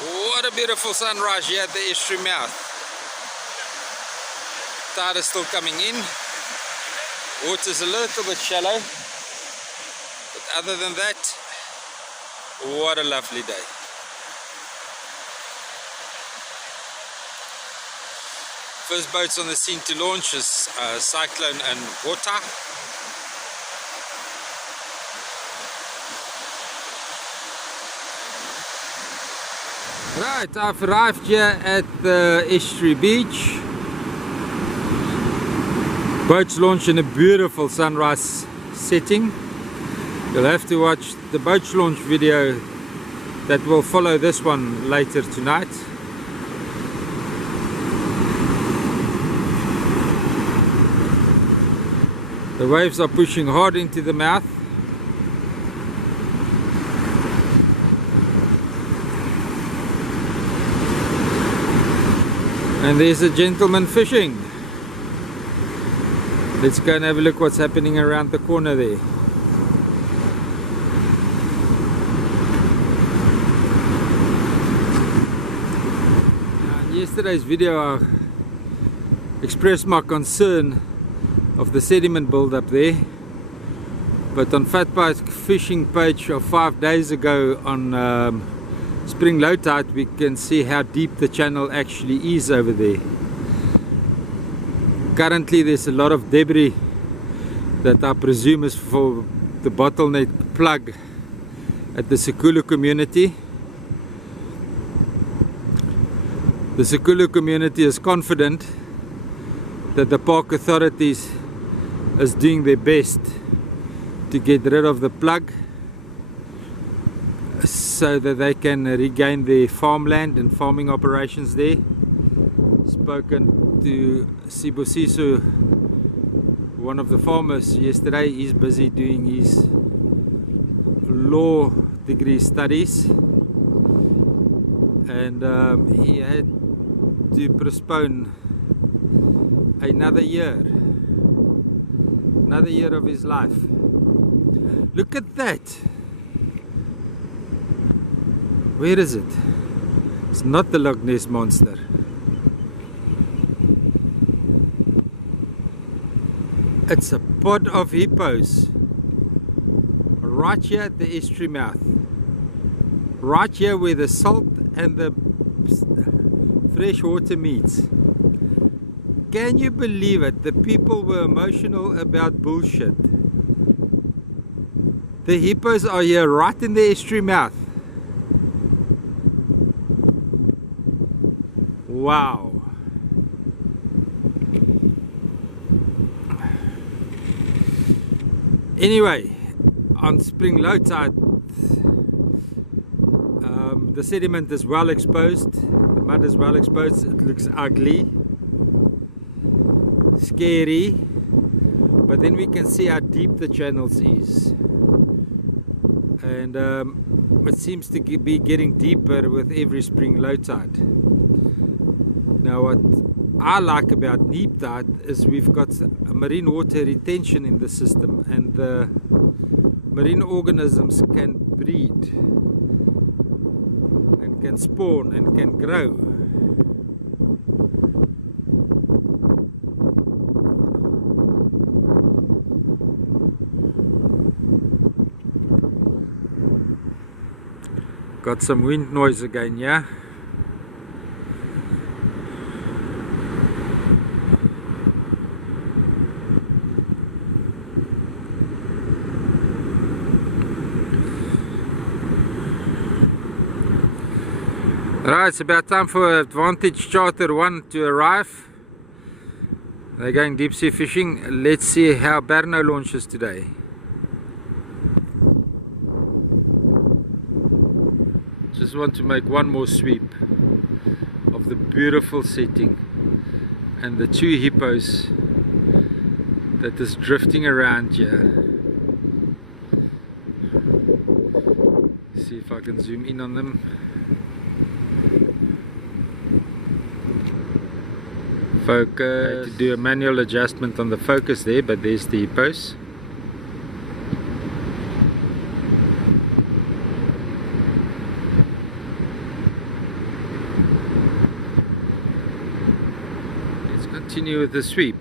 What a beautiful sunrise here at the estuary mouth. Tide is still coming in. Water's a little bit shallow, but other than that, what a lovely day. First boats on the scene to launch is Cyclone and Water. Right, I've arrived here at the estuary beach. Boats launch in a beautiful sunrise setting. You'll have to watch the boat launch video that will follow this one later tonight. The waves are pushing hard into the mouth. And there's a gentleman fishing. Let's go and have a look what's happening around the corner there. In yesterday's video I expressed my concern of the sediment build-up there, but on Fat Pie's fishing page of 5 days ago on spring low tide, we can see how deep the channel actually is over there. Currently there's a lot of debris that I presume is for the bottleneck plug at the Sekulu community. The Sekulu community is confident that the park authorities is doing their best to get rid of the plug so that they can regain their farmland and farming operations there. Spoken to Sibusiso, one of the farmers yesterday. He's busy doing his law degree studies, and he had to postpone another year of his life. Look at that. Where is it? It's not the Loch Ness Monster. It's a pod of hippos right here at the estuary mouth, right here where the salt and the fresh water meets. Can you believe it? The people were emotional about bullshit. The hippos are here right in the estuary mouth. Wow. Anyway, on spring low tide, the sediment is well exposed, the mud is well exposed. It looks ugly, scary, but then we can see how deep the channels is, and it seems to be getting deeper with every spring low tide. Now what I like about neap tide is we've got a marine water retention in the system, and the marine organisms can breed and can spawn and can grow. Got some wind noise again, yeah? Right, it's about time for Advantage Charter 1 to arrive. They're going deep sea fishing. Let's see how Berno launches today. Just want to make one more sweep of the beautiful setting and the two hippos that is drifting around here. See if I can zoom in on them. Focus. I had to do a manual adjustment on the focus there, but there's the hippos. continue with the sweep.